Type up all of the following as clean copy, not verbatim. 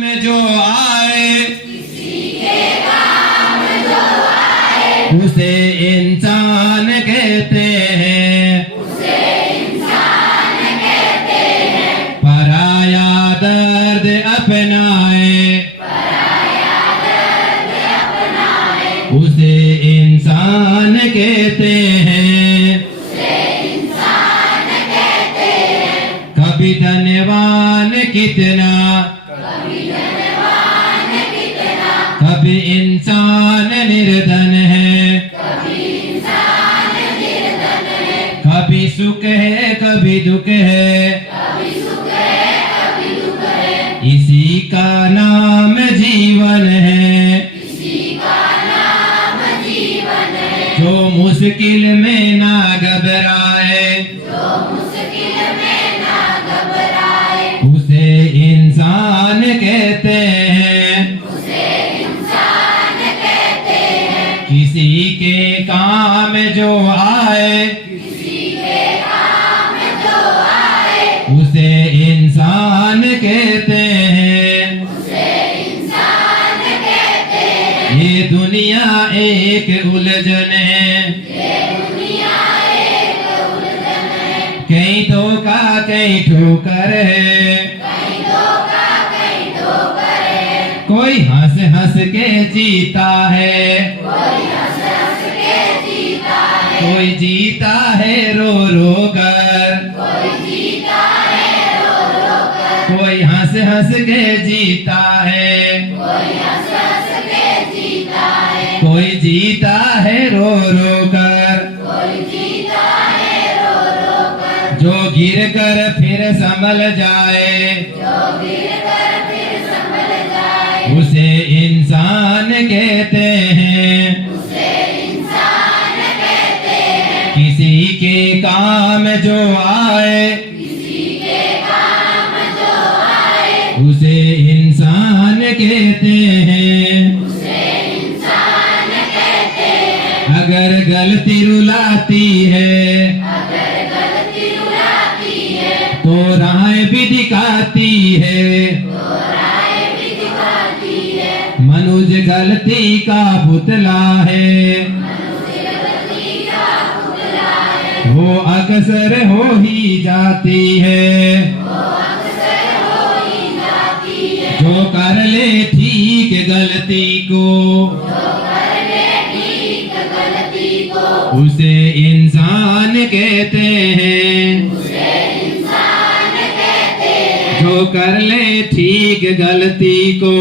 में जो आए, किसी के काम जो आए, उसे इंसान कहते हैं, उसे इंसान कहते हैं। पराया दर्द अपनाए, पराया दर्द अपनाए, उसे इंसान कहते हैं। उसे इंसान कहते हैं। कभी धनवान कितना, कभी धनवान कितना, कभी इंसान निर्धन है, कभी इंसान निर्धन है। कभी सुख है कभी दुख है, कभी सुख है कभी दुख है। इसी का नाम जीवन है। इसी का नाम जीवन है। जो मुश्किल में ना घबराए, जो मुश्किल में ना घबराए, उसे इंसान कहते हैं। उसे इंसान कहते हैं। किसी के काम जो आए, किसी के काम जो आए, उसे इंसान कहते हैं। उसे इंसान कहते हैं। ये दुनिया एक उलझन है, ये दुनिया एक उलझन है। कहीं धोखा कहीं ठोकर है, कहीं धोखा कहीं ठोकर है। कोई हंस हंस के जीता है, कोई हंस हंस के जीता है। कोई जीता है रो रो कर, कोई जीता है रो रो कर। कोई हंस हंस के जीता है, कोई हंस हंस के जीता है। कोई जीता है रो रो कर। कोई जीता है रो रो कर। जो गिर कर फिर संभल जाए, जो गिर कर फिर संभल जाए, उसे इंसान कहते हैं। उसे इंसान कहते हैं। किसी के काम जो आए, किसी के काम जो आए, उसे इंसान कहते हैं। उसे इंसान कहते हैं। अगर गलती रुलाती है, अगर गलती रुलाती है, तो राह भी दिखाती है। तो राय भी दिखाती है। मनुष्य गलती का पुतला है, मनुष्य गलती का पुतला है। वो अक्सर हो ही जाती है। वो अक्सर हो ही जाती है। जो कर ले ठीक गलती को, जो कर ले ठीक गलती को, उसे इंसान कहते हैं। उसे इंसान कहते हैं। जो कर ले ठीक गलती को,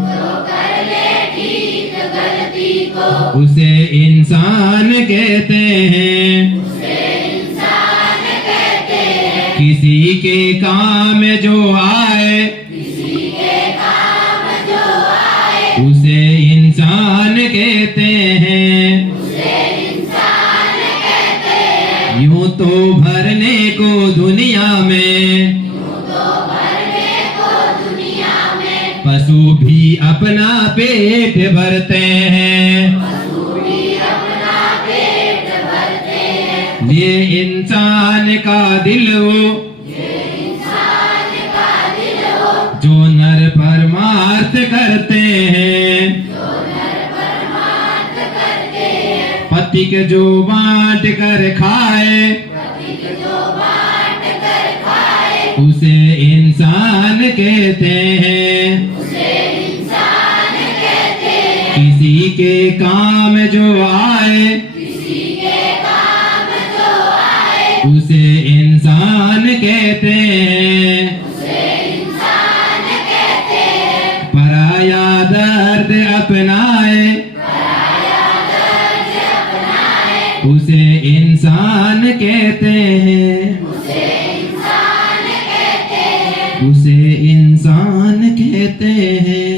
जो कर ले ठीक गलती को, उसे इंसान कहते हैं। उसे इंसान कहते हैं। किसी के काम जो आए, किसी के काम जो आए, उसे इंसान कहते हैं। उसे इंसान कहते हैं। यूं तो भरने को दुनिया में, यूं तो भरने को दुनिया में, पशु भी अपना पेट भरते हैं। पशु भी अपना पेट भरते हैं। ये इंसान का दिल वो, ये इंसान का दिल हो, जो नर परमार्थ करते हैं। जो नर परमार्थ करते हैं। पथिक जो बांट कर खाए, पथिक जो बांट कर खाए, उसे इंसान कहते हैं। उसे इंसान कहते हैं। किसी के काम जो आए, किसी के काम जो आए, उसे इंसान कहते हैं। उसे इंसान कहते हैं। पराया दर्द अपनाए, पराया दर्द अपनाए, उसे इंसान कहते हैं। उसे इंसान कहते हैं। उसे इंसान कहते हैं।